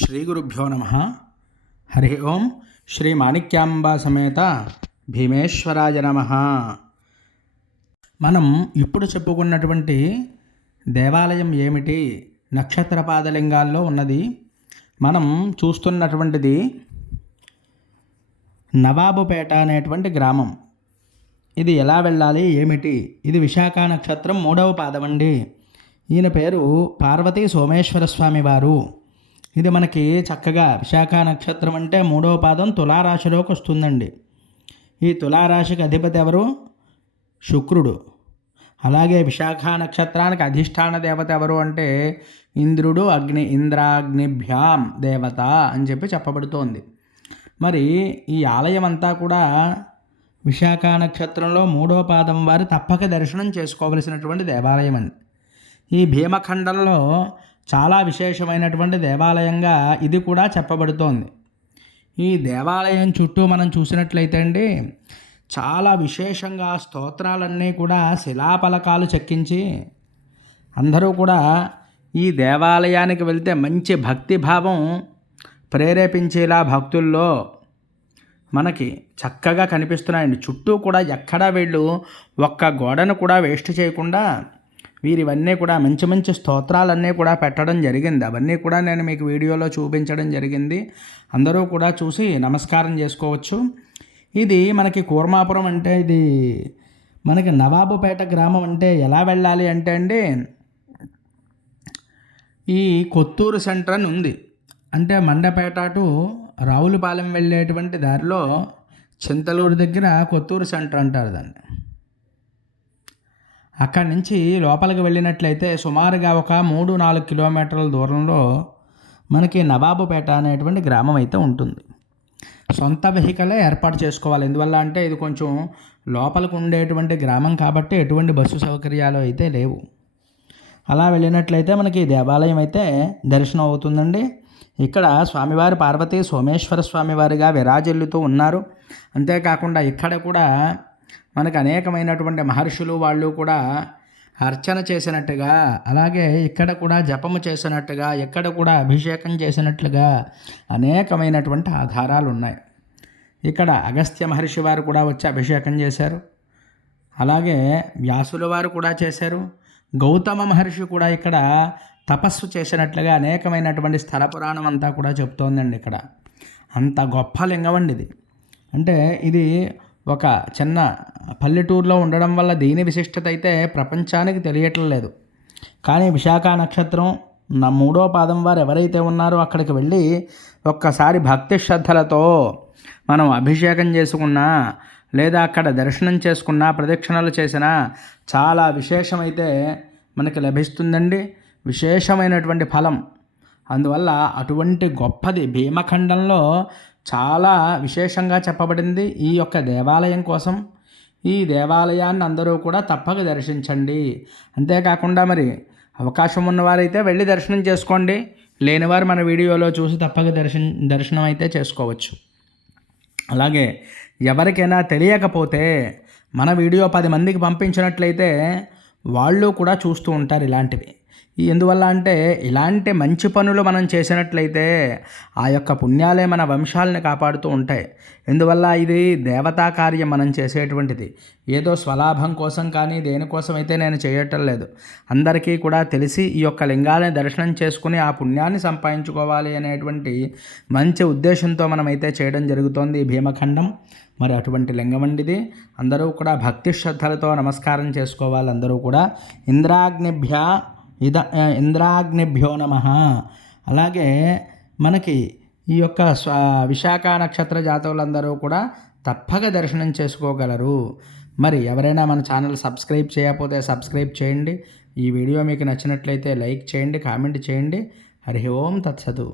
శ్రీ గురుభ్యో నమ. హరి ఓం. శ్రీ మాణిక్యాంబా సమేత భీమేశ్వరాయ నమ. మనం ఇప్పుడు చెప్పుకున్నటువంటి దేవాలయం ఏమిటి? నక్షత్రపాదలింగాల్లో ఉన్నది. మనం చూస్తున్నటువంటిది నవాబుపేట అనేటువంటి గ్రామం. ఇది ఎలా వెళ్ళాలి ఏమిటి? ఇది విశాఖ నక్షత్రం 3వ పాదం అండి. ఈయన పేరు పార్వతీ సోమేశ్వర స్వామి వారు. ఇది మనకి చక్కగా విశాఖ నక్షత్రం అంటే 3వ పాదం తులారాశిలోకి వస్తుందండి. ఈ తులారాశికి అధిపతి ఎవరు? శుక్రుడు. అలాగే విశాఖ నక్షత్రానికి అధిష్టాన దేవత ఎవరు అంటే ఇంద్రుడు. ఇంద్రాగ్నిభ్యాం దేవత అని చెప్పబడుతోంది. మరి ఈ ఆలయం అంతా కూడా విశాఖ నక్షత్రంలో 3వ పాదం వారు తప్పక దర్శనం చేసుకోవలసినటువంటి దేవాలయం అండి. ఈ భీమఖండంలో చాలా విశేషమైనటువంటి దేవాలయంగా ఇది కూడా చెప్పబడుతోంది. ఈ దేవాలయం చుట్టూ మనం చూసినట్లయితే అండి, చాలా విశేషంగా స్తోత్రాలన్నీ కూడా శిలాపలకాలు చెక్కించి అందరూ కూడా ఈ దేవాలయానికి వెళ్తే మంచి భక్తిభావం ప్రేరేపించేలా భక్తుల్లో మనకి చక్కగా కనిపిస్తున్నాయండి. చుట్టూ కూడా ఎక్కడా వీళ్ళు ఒక్క గోడను కూడా వేస్ట్ చేయకుండా వీరివన్నీ కూడా మంచి మంచి స్తోత్రాలన్నీ కూడా పెట్టడం జరిగింది. అవన్నీ కూడా నేను మీకు వీడియోలో చూపించడం జరిగింది. అందరూ కూడా చూసి నమస్కారం చేసుకోవచ్చు. ఇది మనకి కూర్మాపురం అంటే ఇది మనకి నవాబుపేట గ్రామం అంటే ఎలా వెళ్ళాలి అంటే అండి, ఈ కొత్తూరు సెంటర్ అని ఉంది. అంటే మండపేట టు రావులపాలెం వెళ్ళేటువంటి దారిలో చింతలూరు దగ్గర కొత్తూరు సెంటర్ అంటారు దాన్ని. అక్కడి నుంచి లోపలికి వెళ్ళినట్లయితే సుమారుగా ఒక 3-4 కిలోమీటర్ల దూరంలో మనకి నవాబుపేట అనేటువంటి గ్రామం అయితే ఉంటుంది. సొంత వెహికలే ఏర్పాటు చేసుకోవాలి. ఎందువల్ల అంటే ఇది కొంచెం లోపలికి ఉండేటువంటి గ్రామం కాబట్టి ఎటువంటి బస్సు సౌకర్యాలు అయితే లేవు. అలా వెళ్ళినట్లయితే మనకి దేవాలయం అయితే దర్శనం అవుతుందండి. ఇక్కడ స్వామివారి పార్వతీ సోమేశ్వర స్వామివారిగా విరాజిల్లుతూ ఉన్నారు. అంతేకాకుండా ఇక్కడ కూడా మనకు అనేకమైనటువంటి మహర్షులు వాళ్ళు కూడా అర్చన చేసినట్టుగా, అలాగే ఇక్కడ కూడా జపము చేసినట్టుగా, ఇక్కడ కూడా అభిషేకం చేసినట్లుగా అనేకమైనటువంటి ఆధారాలు ఉన్నాయి. ఇక్కడ అగస్త్య మహర్షి వారు కూడా వచ్చి అభిషేకం చేశారు. అలాగే వ్యాసుల వారు కూడా చేశారు. గౌతమ మహర్షి కూడా ఇక్కడ తపస్సు చేసినట్లుగా అనేకమైనటువంటి స్థల పురాణం అంతా కూడా చెప్తోందండి. ఇక్కడ అంత గొప్ప లింగం అండి ఇది. అంటే ఇది ఒక చిన్న పల్లెటూరులో ఉండడం వల్ల దీని విశిష్టత అయితే ప్రపంచానికి తెలియట్లేదు. కానీ విశాఖ నక్షత్రం 3వ పాదం వారు ఎవరైతే ఉన్నారో అక్కడికి వెళ్ళి ఒక్కసారి భక్తి శ్రద్ధలతో మనం అభిషేకం చేసుకున్నా, లేదా అక్కడ దర్శనం చేసుకున్నా, ప్రదక్షిణలు చేసినా చాలా విశేషమైతే మనకి లభిస్తుందండి. విశేషమైనటువంటి ఫలం. అందువల్ల అటువంటి గొప్పది భీమఖండంలో చాలా విశేషంగా చెప్పబడింది ఈ యొక్క దేవాలయం కోసం. ఈ దేవాలయాన్ని అందరూ కూడా తప్పక దర్శించండి. అంతేకాకుండా మరి అవకాశం ఉన్నవారైతే వెళ్ళి దర్శనం చేసుకోండి. లేనివారు మన వీడియోలో చూసి తప్పక దర్శనం అయితే చేసుకోవచ్చు. అలాగే ఎవరికైనా తెలియకపోతే మన వీడియో 10 మందికి పంపించినట్లయితే వాళ్ళు కూడా చూస్తూ ఉంటారు ఇలాంటివి. ఎందువల్ల అంటే ఇలాంటి మంచి పనులు మనం చేసినట్లయితే ఆ యొక్క పుణ్యాలే మన వంశాలని కాపాడుతూ ఉంటాయి. ఎందువల్ల ఇది దేవతా కార్యం మనం చేసేటువంటిది. ఏదో స్వలాభం కోసం కానీ దేనికోసం అయితే నేను చేయటం లేదు. అందరికీ కూడా తెలిసి ఈ యొక్క లింగాలని దర్శనం చేసుకుని ఆ పుణ్యాన్ని సంపాదించుకోవాలి అనేటువంటి మంచి ఉద్దేశంతో మనమైతే చేయడం జరుగుతోంది ఈ భీమఖండం. మరి అటువంటి లింగం అండిది. అందరూ కూడా భక్తి శ్రద్ధలతో నమస్కారం చేసుకోవాలి. అందరూ కూడా ఇంద్రాగ్నిభ్యో నమః. అలాగే మనకి ఈ యొక్క విశాఖ నక్షత్ర జాతకులందరూ కూడా తప్పక దర్శనం చేసుకోగలరు. మరి ఎవరైనా మన ఛానల్ సబ్స్క్రైబ్ చేయకపోతే సబ్స్క్రైబ్ చేయండి. ఈ వీడియో మీకు నచ్చినట్లయితే లైక్ చేయండి, కామెంట్ చేయండి. హరి ఓం తత్సతు.